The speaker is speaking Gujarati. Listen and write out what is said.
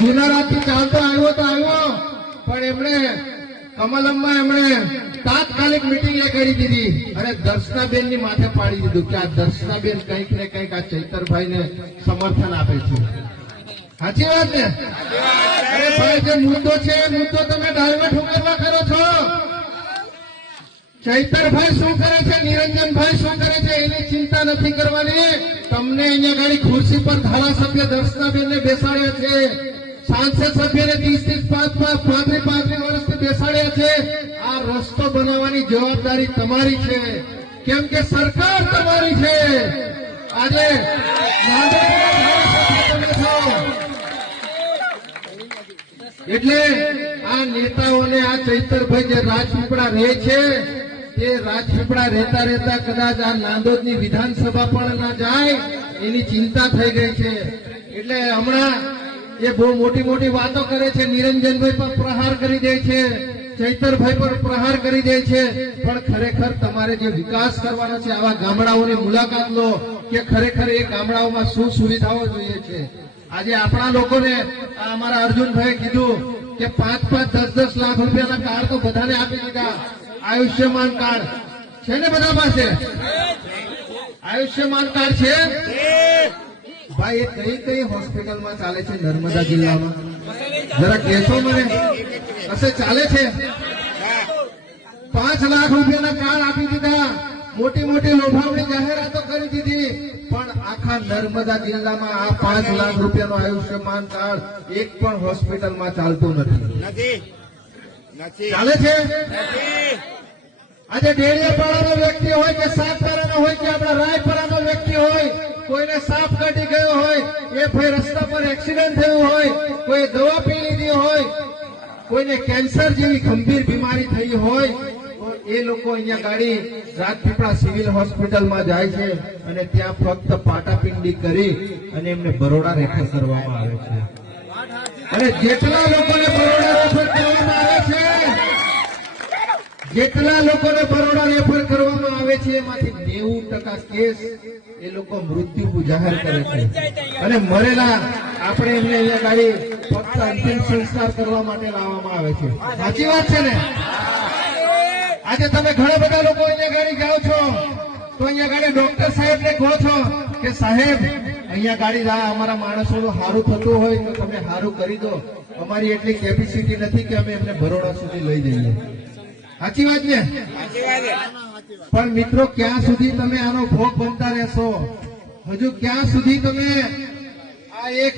જૂના રાતથી ચાલતો આવ્યો તો આવ્યો, પણ એમણે કમલમમાં એમણે તાત્કાલિક મિટિંગ એ કરી દીધી અને દર્શનાબેન ની માથે પાડી દીધું કે આ દર્શનાબેન કંઈક ને કંઈક આ ચૈતરભાઈ ને સમર્થન આપે છે. સાચી વાત ને? અરે ભાઈ, જે મુદ્દો છે એ મુદ્દો તમે ડાયવર્ટ ઉકેલવા કરો છો. ચૈતરભાઈ શું કરે છે, નિરંજનભાઈ શું કરે છે એની ચિંતા નથી કરવાની. તમને અહીંયા ગાડી ખુરશી પર ધારાસભ્ય દર્શનાબેન ને બેસાડ્યા છે, સાંસદ સભ્યને 30-35 વર્ષથી બેસાડ્યા છે. આ રસ્તો બનાવવાની જવાબદારી તમારી છે, કેમ કે સરકાર તમારી છે. આજે એટલે આ નેતાઓને આ ચૈતરભાઈ જે રાજપીપળા રહે છે તે રાજપીપળા રહેતા રહેતા કદાચ આ નાંદોદની વિધાનસભા પણ ના જાય એની ચિંતા થઈ ગઈ છે. એટલે હમણાં એ બહુ મોટી મોટી વાતો કરે છે. નિરંજનભાઈ પર પ્રહાર કરી દે છે, ચૈતરભાઈ પર પ્રહાર કરી દે છે, પણ ખરેખર તમારે જે વિકાસ કરવાનો છે આવા ગામડાઓની મુલાકાત લો કે ખરેખર એ ગામડાઓમાં શું સુવિધાઓ જોઈએ છે. આજે આપણા લોકોને અમારા અર્જુનભાઈએ કીધું કે 5-10 લાખ રૂપિયાના કાર્ડ તો બધાને આપી દીધા. આયુષ્યમાન કાર્ડ છે ને બધા પાસે? આયુષ્યમાન કાર્ડ છે ભાઈ? એ કઈ કઈ હોસ્પિટલમાં ચાલે છે નર્મદા જિલ્લામાં? જરા કહેશો મને? હશે ચાલે છે? 5 લાખ રૂપિયાના કાર્ડ આપી દીધા, મોટી મોટી લોભામણી જાહેરાતો કરી દીધી, પણ આખા નર્મદા જિલ્લામાં આ 5 લાખ રૂપિયાનું આયુષ્યમાન કાર્ડ એક પણ હોસ્પિટલમાં ચાલતું નથી. ચાલે છે? આજે ડેડિયાપાડાનો વ્યક્તિ હોય કે સાતપાડાનો હોય કે આપણા રાયપરાનો વ્યક્તિ હોય, કોઈને સાપ કાઢી ગયો હોય, એ ભાઈ રસ્તા પર એક્સિડન્ટ થયું હોય, કોઈ દવા પી લીધી હોય, કોઈને કેન્સર જેવી ગંભીર બીમારી થઈ હોય, એ લોકો અહીંયા ગાડી રાજપીપળા સિવિલ હોસ્પિટલમાં જાય છે અને ત્યાં ફક્ત પાટાપિંડી કરી અને એમને બરોડા રેફર કરવામાં આવે છે. અને જેટલા લોકોને બરોડા રેફર કરવામાં આવે છે, જેટલા લોકોને બરોડા રેફર કરવામાં આવે છે એમાંથી 90% કેસ એ લોકો મૃત્યુ જાહેર કરે છે. અને મરેલા આપણે એમને અહીંયા ગાડી ફક્ત અંતિમ સંસ્કાર કરવા માટે લાવવામાં આવે છે. સાચી વાત છે ને? આજે તમે ઘણા બધા લોકો અહીંયા ગાડી જાઓ છો તો અહીંયા ગાડી ડોક્ટર સાહેબ ને કહો છો કે સાહેબ અહીંયા ગાડી અમારા માણસોનું સારું થતું હોય તો તમે સારું કરી દો, અમારી એટલી કેપેસિટી નથી કે અમે એમને બરોડા સુધી લઈ જઈએ. સાચી વાત ને? પણ મિત્રો, ક્યાં સુધી તમે આનો ભોગ બનતા રહેશો? હજુ ક્યાં સુધી તમે આ એક